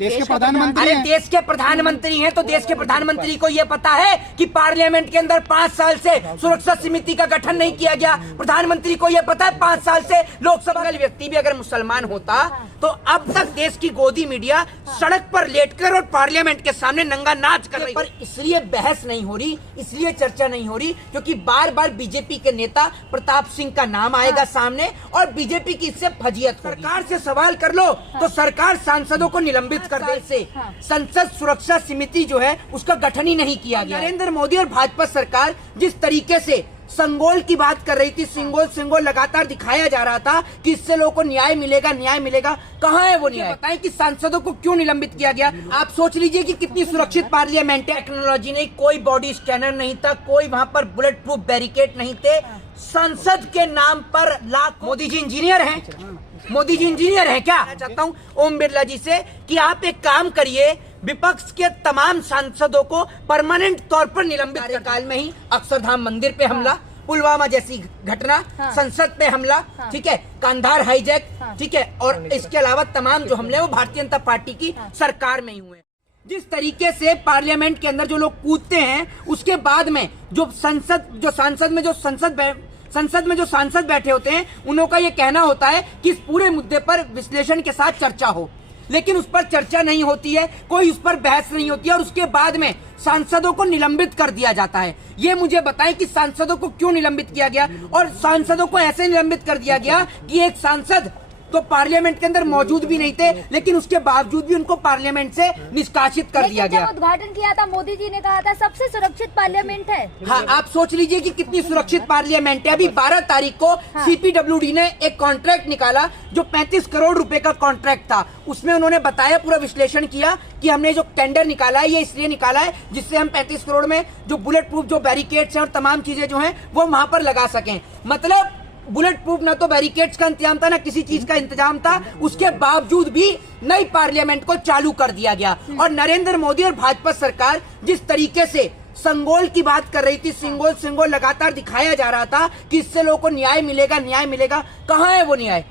देश के प्रधानमंत्री अरे देश के प्रधानमंत्री हैं तो देश के प्रधानमंत्री को ये पता है कि पार्लियामेंट के अंदर 5 साल से सुरक्षा समिति का गठन नहीं किया गया। प्रधानमंत्री को ये पता है 5 साल से लोकसभा का व्यक्ति भी अगर मुसलमान होता तो अब तक देश की गोदी मीडिया सड़क पर लेटकर और पार्लियामेंट के सामने नंगा नाच कर रही। पर इसलिए बहस नहीं हो रही, इसलिए चर्चा नहीं हो रही क्योंकि बार बार बीजेपी के नेता प्रताप सिंह का नाम आएगा सामने और बीजेपी की इससे फजीयत। सरकार से सवाल कर लो तो सरकार सांसदों को निलंबित कर दे से संसद सुरक्षा समिति जो है उसका गठन ही नहीं किया गया। नरेंद्र मोदी और भाजपा सरकार जिस तरीके से संगोल की बात कर रही थी, सिंगोल लगातार दिखाया जा रहा था कि इससे लोगों को न्याय मिलेगा, कहाँ है वो न्याय? बताएं कि सांसदों को क्यों निलंबित किया गया? आप सोच लीजिए कि कितनी सुरक्षित पार्लियामेंट है। टेक्नोलॉजी नहीं, कोई बॉडी स्कैनर नहीं था, कोई वहाँ पर बुलेट प्रूफ बैरिकेड नहीं थे। संसद के नाम पर लाख। मोदी जी इंजीनियर हैं क्या? मैं चाहता हूँ ओम बिरला जी से कि आप एक काम करिए, विपक्ष के तमाम सांसदों को परमानेंट तौर पर निलंबित। कार्यकाल में ही अक्षरधाम मंदिर पे हमला, पुलवामा जैसी घटना, संसद पे हमला, ठीक है, कांधार हाईजैक, ठीक है, और इसके अलावा तमाम जो हमले वो भारतीय जनता पार्टी की सरकार में ही हुए। जिस तरीके से पार्लियामेंट के अंदर जो लोग कूदते हैं उसके बाद में जो संसद में जो सांसद बैठे होते हैं उन्हों का ये कहना होता है कि इस पूरे मुद्दे पर विश्लेषण के साथ चर्चा हो, लेकिन उस पर चर्चा नहीं होती है, कोई उस पर बहस नहीं होती है और उसके बाद में सांसदों को निलंबित कर दिया जाता है। ये मुझे बताएं कि सांसदों को क्यों निलंबित किया गया? और सांसदों को ऐसे निलंबित कर दिया गया कि एक सांसद तो पार्लियामेंट के अंदर मौजूद भी नहीं थे, लेकिन उसके बावजूद भी उनको पार्लियामेंट से निष्कासित कर दिया गया। जब उद्घाटन किया था मोदी जी ने कहा था सबसे सुरक्षित पार्लियामेंट है। हाँ, आप सोच लीजिए कि कितनी सुरक्षित पार्लियामेंट है। अभी 12 तारीख को CPWD ने एक कॉन्ट्रैक्ट निकाला जो 35 करोड़ रुपए का कॉन्ट्रैक्ट था। उसमें उन्होंने बताया, पूरा विश्लेषण किया कि हमने जो टेंडर निकाला है ये इसलिए निकाला है जिससे हम 35 करोड़ में जो बुलेट प्रूफ जो बैरिकेड्स हैं और तमाम चीजें जो हैं वो वहां पर लगा सकें। मतलब बुलेट प्रूफ ना तो बैरिकेड्स का इंतजाम था, ना किसी चीज का इंतजाम था, उसके बावजूद भी नई पार्लियामेंट को चालू कर दिया गया। और नरेंद्र मोदी और भाजपा सरकार जिस तरीके से संगोल की बात कर रही थी, सिंगोल लगातार दिखाया जा रहा था कि इससे लोगों को न्याय मिलेगा, कहाँ है वो न्याय?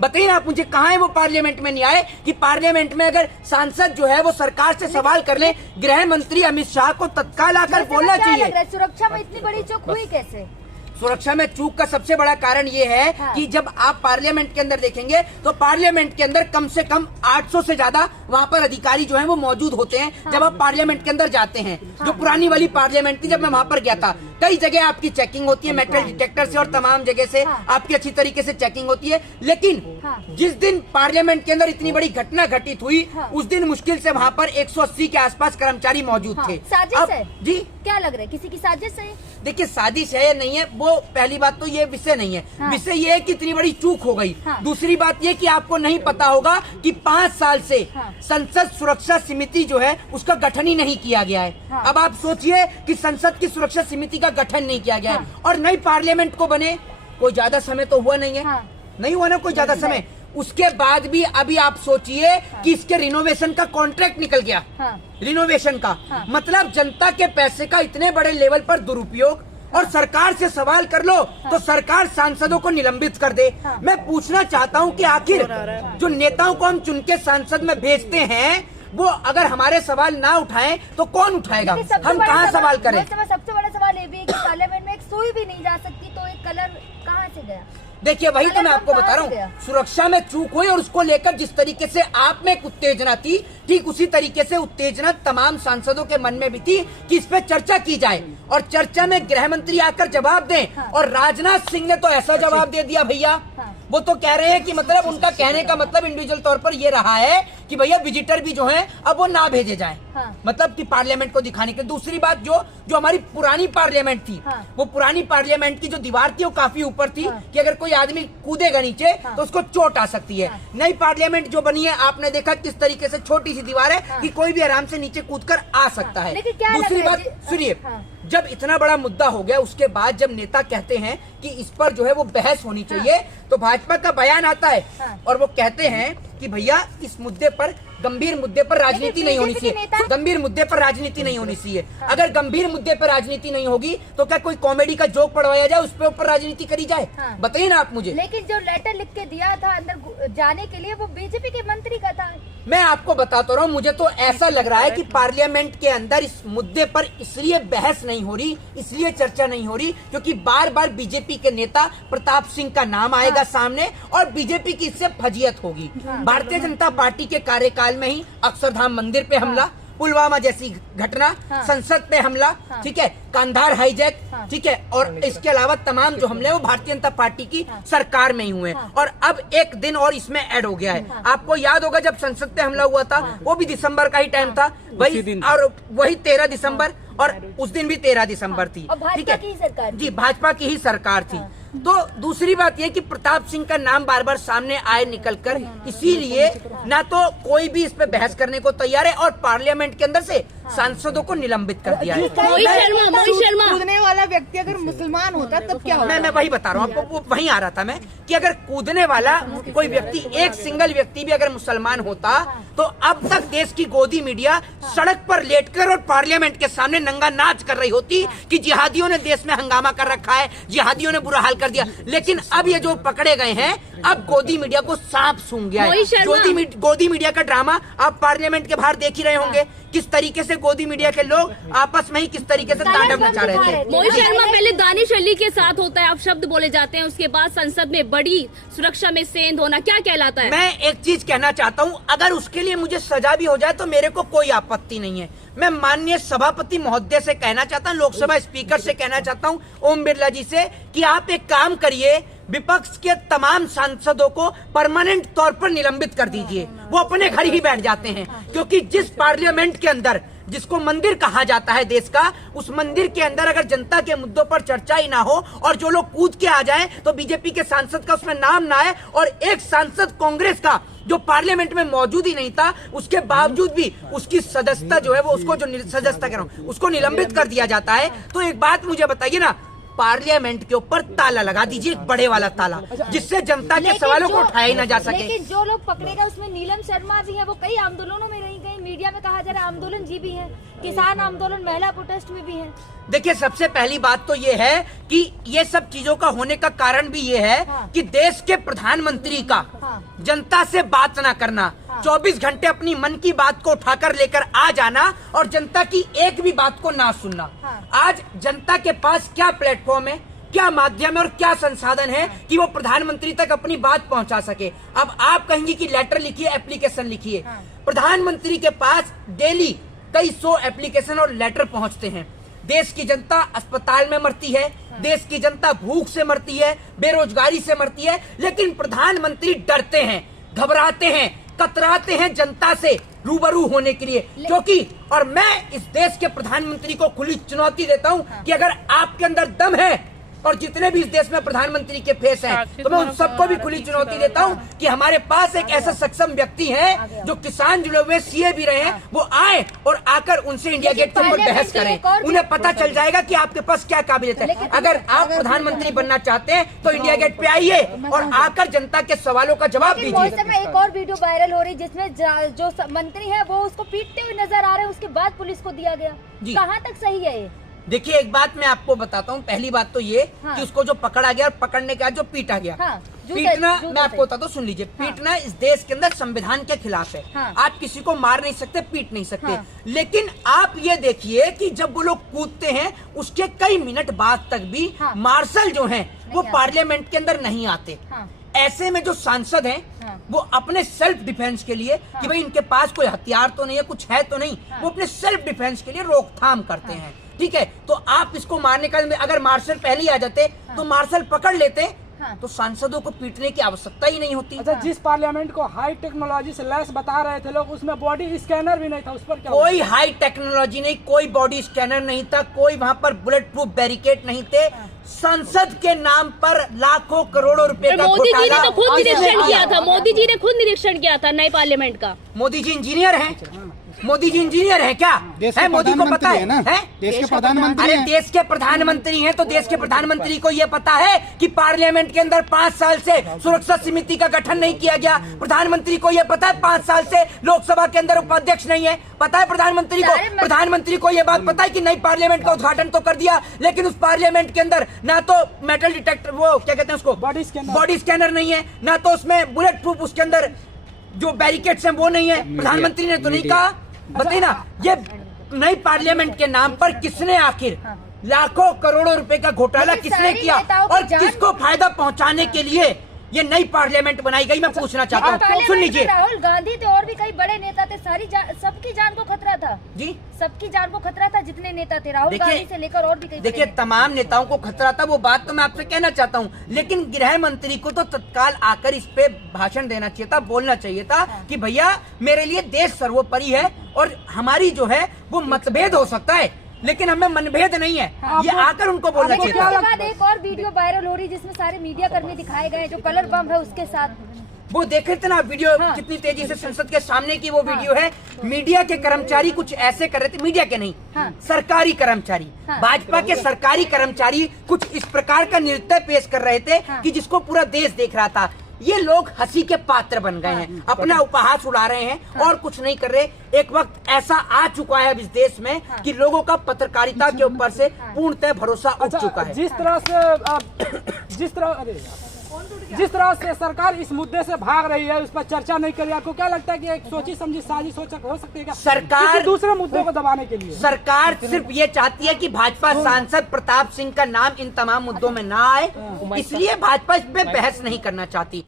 बताइए ना आप मुझे, कहाँ है वो पार्लियामेंट में न्याय कि पार्लियामेंट में अगर सांसद जो है वो सरकार से सवाल कर ले, गृह मंत्री अमित शाह को तत्काल आकर बोलना चाहिए। सुरक्षा में इतनी बड़ी चूक हुई कैसे? सुरक्षा में चूक का सबसे बड़ा कारण ये है कि जब आप पार्लियामेंट के अंदर देखेंगे तो पार्लियामेंट के अंदर कम से कम 800 से ज्यादा वहाँ पर अधिकारी जो हैं वो मौजूद होते हैं। जब आप पार्लियामेंट के अंदर जाते हैं, जो पुरानी वाली पार्लियामेंट थी, जब मैं वहाँ पर गया था, कई जगह आपकी चेकिंग होती है मेटल डिटेक्टर से और तमाम जगह से आपकी अच्छी तरीके से चेकिंग होती है। लेकिन जिस दिन पार्लियामेंट के अंदर इतनी बड़ी घटना घटित हुई उस दिन मुश्किल से वहाँ पर 180 के आसपास कर्मचारी मौजूद थे। साजिश है जी? क्या लग रहा है, किसी की साजिश है? देखिए, साजिश है या नहीं है वो पहली बात तो ये विषय नहीं है। विषय ये है कि इतनी बड़ी चूक हो गई। दूसरी बात ये कि आपको नहीं पता होगा कि 5 साल से संसद सुरक्षा समिति जो है उसका गठन ही नहीं किया गया है। अब आप सोचिए कि संसद की सुरक्षा समिति का गठन नहीं किया गया है और नई पार्लियामेंट को बने कोई ज्यादा समय तो हुआ नहीं है, नहीं हुआ ना कोई ज्यादा समय। उसके बाद भी अभी आप सोचिए कि इसके रिनोवेशन का कॉन्ट्रैक्ट निकल गया। रिनोवेशन का मतलब जनता के पैसे का इतने बड़े लेवल पर दुरुपयोग। और सरकार से सवाल कर लो तो सरकार सांसदों को निलंबित कर दे। मैं पूछना चाहता हूं कि आखिर जो नेताओं को हम चुन के सांसद में भेजते हैं वो अगर हमारे सवाल ना उठाएं तो कौन उठाएगा? हम कहाँ सवाल करें? सबसे बड़ा सवाल ये भी है कि पार्लियामेंट में एक सुई भी नहीं जा सकती, तो एक कलर कहाँ से गया? देखिए, वही तो मैं आपको बता रहा हूँ, सुरक्षा में चूक हुई और उसको लेकर जिस तरीके से आप में एक उत्तेजना थी, ठीक उसी तरीके से उत्तेजना तमाम सांसदों के मन में भी थी कि इस पे चर्चा की जाए और चर्चा में गृह मंत्री आकर जवाब दें। और राजनाथ सिंह ने तो ऐसा जवाब दे दिया भैया, वो तो कह रहे हैं कि मतलब उनका कहने का मतलब इंडिविजुअल तौर पर ये रहा है कि भैया विजिटर भी जो हैं अब वो ना भेजे जाएं। मतलब कि पार्लियामेंट को दिखाने के। दूसरी बात जो हमारी पुरानी पार्लियामेंट थी, वो पुरानी पार्लियामेंट की जो दीवार थी वो काफी ऊपर थी कि अगर कोई आदमी कूदेगा नीचे तो उसको चोट आ सकती है। नई पार्लियामेंट जो बनी है आपने देखा किस तरीके से छोटी सी दीवार है कि कोई भी आराम से नीचे कूदकर आ सकता है। दूसरी बात सुनिए, जब इतना बड़ा मुद्दा हो गया उसके बाद जब नेता कहते हैं कि इस पर जो है वो बहस होनी चाहिए तो भाजपा का बयान आता है और वो कहते हैं कि भैया इस मुद्दे पर गंभीर मुद्दे पर राजनीति नहीं होनी चाहिए। गंभीर मुद्दे पर राजनीति नहीं होनी चाहिए। अगर गंभीर मुद्दे पर राजनीति नहीं होगी तो क्या कोई कॉमेडी का जोक पढ़वाया जाए, उस पे ऊपर राजनीति करी जाए? बताइए ना आप मुझे। लेकिन जो लेटर लिख के दिया था अंदर जाने के लिए वो बीजेपी के मंत्री का था। मैं आपको बताता रहा हूँ, मुझे तो ऐसा लग रहा है कि पार्लियामेंट के अंदर इस मुद्दे पर इसलिए बहस नहीं हो रही, इसलिए चर्चा नहीं हो रही क्योंकि बार बार बीजेपी के नेता प्रताप सिंह का नाम आएगा सामने और बीजेपी की इससे फजीयत होगी। भारतीय जनता पार्टी के कार्यकाल में ही अक्षरधाम मंदिर पे हमला, पुलवामा जैसी घटना, संसद पे हमला, ठीक है, कांधार हाईजैक, ठीक है, और इसके अलावा तमाम जो हमले वो भारतीय जनता पार्टी की सरकार में ही हुए और अब एक दिन और इसमें ऐड हो गया है। आपको याद होगा जब संसद पे हमला हुआ था वो भी दिसंबर का ही टाइम था, वही और वही 13 दिसंबर और उस दिन भी 13 दिसंबर थी, ठीक है जी, भाजपा की ही सरकार थी। तो दूसरी बात यह कि प्रताप सिंह का नाम बार बार सामने आए निकलकर, इसीलिए ना तो कोई भी इस पे बहस करने को तैयार है और पार्लियामेंट के अंदर से सांसदों को निलंबित कर दिया है। मोहित शर्मा कूदने वाला व्यक्ति अगर मुसलमान होता तब क्या होगा? मैं वही बता रहा हूँ आपको, वहीं आ रहा था मैं कि अगर कूदने वाला कोई व्यक्ति, एक सिंगल व्यक्ति भी अगर मुसलमान होता तो अब तक देश की गोदी मीडिया सड़क पर लेटकर और पार्लियामेंट के सामने नंगा नाच कर रही होती कि जिहादियों ने देश में हंगामा कर रखा है, जिहादियों ने बुरा हाल कर दिया। लेकिन अब ये जो पकड़े गए हैं, अब गोदी मीडिया को सांप सूंघ गया है। गोदी मीडिया का ड्रामा आप पार्लियामेंट के बाहर देख ही रहे होंगे, किस तरीके से गोदी मीडिया के लोग आपस में ही किस तरीके से तांडव मचा रहे थे। मोहित शर्मा, पहले दानिश अली के साथ होता है, आप शब्द बोले जाते हैं, उसके बाद संसद में बड़ी सुरक्षा में सेंध होना क्या कहलाता है? मैं एक चीज कहना चाहता हूँ, अगर उसके लिए मुझे सजा भी हो जाए तो मेरे को कोई आपत्ति नहीं है। मैं माननीय सभापति महोदय से कहना चाहता हूँ, लोकसभा स्पीकर से कहना चाहता हूँ, ओम बिरला जी से, कि आप एक काम करिए, विपक्ष के तमाम सांसदों को परमानेंट तौर पर निलंबित कर दीजिए, वो अपने घर ही बैठ जाते हैं। क्योंकि जिस पार्लियामेंट के अंदर, जिसको मंदिर कहा जाता है देश का, उस मंदिर के अंदर अगर जनता के मुद्दों पर चर्चा ही ना हो और जो लोग कूद के आ जाएं तो बीजेपी के सांसद का उसमें नाम ना आए और एक सांसद कांग्रेस का जो पार्लियामेंट में मौजूद ही नहीं था उसके बावजूद भी उसकी सदस्यता जो है वो, उसको जो सदस्यता कह रहा हूं, उसको निलंबित कर दिया जाता है। तो एक बात मुझे बताइए ना, पार्लियामेंट के ऊपर ताला लगा दीजिए, एक बड़े वाला ताला, जिससे जनता के सवालों को उठाया ही ना जा सके। लेकिन जो लोग पकड़े गए उसमें नीलम शर्मा भी है, वो कई आंदोलनों में रही, कहीं मीडिया में कहा जा रहा है आंदोलन जी भी है, किसान आंदोलन, महिला प्रोटेस्ट में भी है। देखिए, सबसे पहली बात तो ये है कि ये सब चीजों का होने का कारण भी ये है कि देश के प्रधानमंत्री का जनता से बात ना करना, 24 घंटे अपनी मन की बात को उठाकर लेकर आ जाना और जनता की एक भी बात को ना सुनना। आज जनता के पास क्या प्लेटफॉर्म है, क्या माध्यम है और क्या संसाधन है कि वो प्रधानमंत्री तक अपनी बात पहुंचा सके। अब आप कहेंगे कि लेटर लिखिए, एप्लीकेशन लिखिए, प्रधानमंत्री के पास डेली कई 100 एप्लीकेशन और लेटर पहुंचते हैं। देश की जनता अस्पताल में मरती है, देश की जनता भूख से मरती है, बेरोजगारी से मरती है, लेकिन प्रधानमंत्री डरते हैं, घबराते हैं, कतराते हैं जनता से रूबरू होने के लिए। क्योंकि और मैं इस देश के प्रधानमंत्री को खुली चुनौती देता हूं कि अगर आपके अंदर दम है, और जितने भी इस देश में प्रधानमंत्री के फेस हैं, तो मैं उन सबको भी खुली चुनौती देता हूं कि हमारे पास एक ऐसा सक्षम व्यक्ति है जो किसान जुड़े हुए सीए भी रहे हैं, वो आए और आकर उनसे इंडिया गेट पर बहस करें। उन्हें पता चल जाएगा कि आपके पास क्या काबिलियत है। अगर आप प्रधानमंत्री बनना चाहते हैं तो इंडिया गेट पे आइए और आकर जनता के सवालों का जवाब दीजिए। एक और वीडियो वायरल हो रही जिसमें जो मंत्री है वो उसको पीटते हुए नजर आ रहे हैं, उसके बाद पुलिस को दिया गया, कहाँ तक सही है ये? देखिए, एक बात मैं आपको बताता हूँ। पहली बात तो ये कि उसको जो पकड़ा गया और पकड़ने के बाद जो पीटा गया, पीटना, मैं आपको बताता हूँ, सुन लीजिए, पीटना इस देश के अंदर संविधान के खिलाफ है। आप किसी को मार नहीं सकते, पीट नहीं सकते। लेकिन आप ये देखिए कि जब वो लोग कूदते हैं उसके कई मिनट बाद तक भी मार्शल जो हैं वो पार्लियामेंट के अंदर नहीं आते। ऐसे में जो सांसद हैं वो अपने सेल्फ डिफेंस के लिए कि भाई इनके पास कोई हथियार तो नहीं है, कुछ है तो नहीं, वो अपने सेल्फ डिफेंस के लिए रोकथाम करते हैं। ठीक है, तो आप इसको मारने का, अगर मार्शल पहले ही आ जाते तो मार्शल पकड़ लेते तो सांसदों को पीटने की आवश्यकता ही नहीं होती। अच्छा, जिस पार्लियामेंट को हाई टेक्नोलॉजी से लैस बता रहे थे लोग, उसमें बॉडी स्कैनर भी नहीं था, उस पर क्या? कोई हाई टेक्नोलॉजी नहीं, कोई बॉडी स्कैनर नहीं था, कोई वहाँ पर बुलेट प्रूफ बैरिकेड नहीं थे। संसद के नाम पर लाखों करोड़ों रुपए का मोदी जी ने तो खुद निरीक्षण किया था, मोदी जी ने खुद निरीक्षण किया था नए पार्लियामेंट का। मोदी जी इंजीनियर हैं, मोदी जी इंजीनियर है क्या? है, मोदी को पता है ना? देश के प्रधानमंत्री। अरे देश के प्रधानमंत्री हैं तो देश के प्रधानमंत्री को ये पता है कि पार्लियामेंट के अंदर 5 साल से सुरक्षा समिति का गठन नहीं किया गया। प्रधानमंत्री को ये पता है 5 साल से लोकसभा के अंदर उपाध्यक्ष नहीं है, पता है प्रधानमंत्री को। प्रधानमंत्री को ये बात पता है कि नई पार्लियामेंट का उद्घाटन तो कर दिया, लेकिन उस पार्लियामेंट के अंदर ना तो मेटल डिटेक्टर, वो क्या कहते हैं उसको, बॉडी स्कैनर नहीं है, ना तो उसमें बुलेट प्रूफ उसके अंदर जो बैरिकेड्स हैं वो नहीं है, प्रधानमंत्री ने तो नहीं कहा। बताइए ना, ये नई पार्लियामेंट के नाम पर किसने आखिर लाखों करोड़ों रुपए का घोटाला लेकिन किसने सारी किया नेताओं की और जान- किसको फायदा पहुंचाने के लिए ये नई पार्लियामेंट बनाई गई, मैं पूछना चाहता हूँ। सुन पार्लियामेंट लीजिए में राहुल गांधी थे और भी कई बड़े नेता थे, सबकी जान को खतरा था जी, सबकी जान को खतरा था जितने नेता थे, राहुल देखिए- गांधी से लेकर और भी कई देखिए बड़े तमाम नेताओं को खतरा था, वो बात तो मैं आपसे कहना चाहता हूँ, लेकिन गृह मंत्री को तो तत्काल आकर इस पे भाषण देना चाहिए था, बोलना चाहिए था कि भैया मेरे लिए देश सर्वोपरि है और हमारी जो है वो मतभेद हो सकता है लेकिन हमें मनभेद नहीं है, ये आकर उनको बोलना नेता। चाहिए उसके था। बाद एक और वीडियो वायरल हो रही जिसमें सारे मीडिया कर्मी दिखाए गए जो कलर बम है उसके साथ। वो देखे थे ना वीडियो, कितनी तेजी से संसद के सामने की वो वीडियो है। मीडिया के कर्मचारी कुछ ऐसे कर रहे थे, मीडिया के नहीं, सरकारी कर्मचारी, भाजपा के सरकारी कर्मचारी कुछ इस प्रकार का नृत्य पेश कर रहे थे कि जिसको पूरा देश देख रहा था। ये लोग हंसी के पात्र बन गए हैं, अपना उपहास उड़ा रहे हैं और कुछ नहीं कर रहे। एक वक्त ऐसा आ चुका है अब इस देश में कि लोगों का पत्रकारिता के ऊपर से पूर्णतः भरोसा उठ चुका है। जिस तरह से सरकार इस मुद्दे से भाग रही है, उस पर चर्चा नहीं करी, आपको क्या लगता है कि एक सोची समझी साजिश हो सकती है क्या सरकार किसी दूसरे मुद्दे को दबाने के लिए? सरकार सिर्फ ये चाहती है कि भाजपा सांसद प्रताप सिंह का नाम इन तमाम मुद्दों में ना आए, इसलिए भाजपा इस पे बहस नहीं करना चाहती।